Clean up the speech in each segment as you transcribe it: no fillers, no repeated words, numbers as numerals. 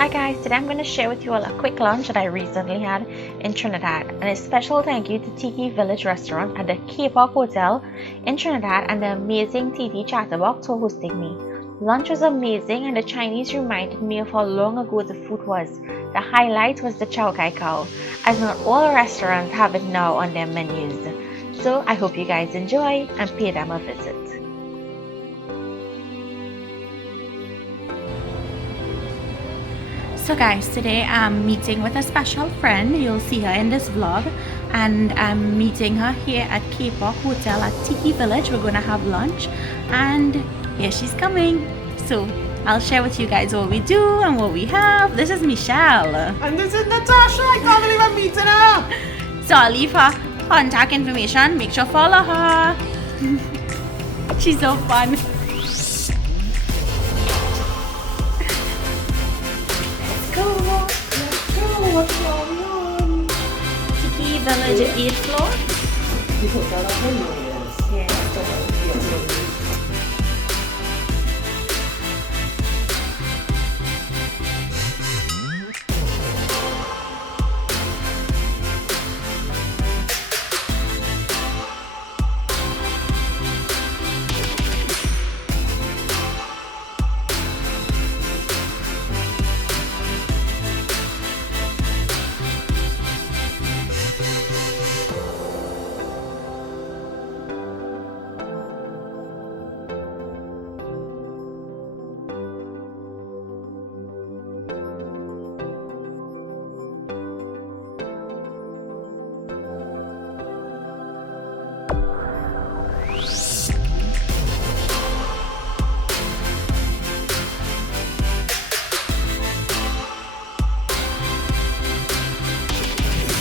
Hi guys, today I'm going to share with you all a quick lunch that I recently had in Trinidad, and a special thank you to Tiki Village Restaurant at the Kapok Hotel in Trinidad and the amazing TT Chatterbox for hosting me. Lunch was amazing and the Chinese reminded me of how long ago the food was. The highlight was the Chow Kai Cow, as not all restaurants have it now on their menus. So I hope you guys enjoy and pay them a visit. So guys, today I'm meeting with a special friend. You'll see her in this vlog, and I'm meeting her here at Kapok Hotel at Tiki Village. We're gonna have lunch and here she's coming. So I'll share with you guys what we do and what we have. This is Michelle. And this is Natasha. I can't believe I'm meeting her. So I'll leave her contact information. Make sure follow her. She's so fun. What's going on? Tiki Village 8th floor. You put that up in there, yes.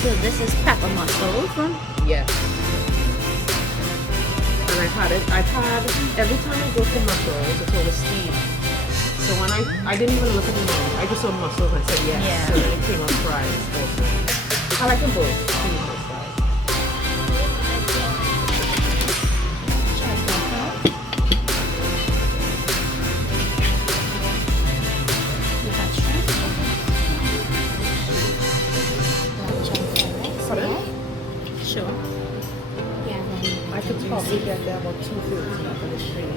So this is pepper mussels. Yes. And I've had, every time I go for mussels, it's always steamed. So when I didn't even look at the menu, I just saw mussels and I said yes. Yeah. So then it came up fries also. I like them both. Steamed or fried. Sure. I could probably get there about 2:50 for the train.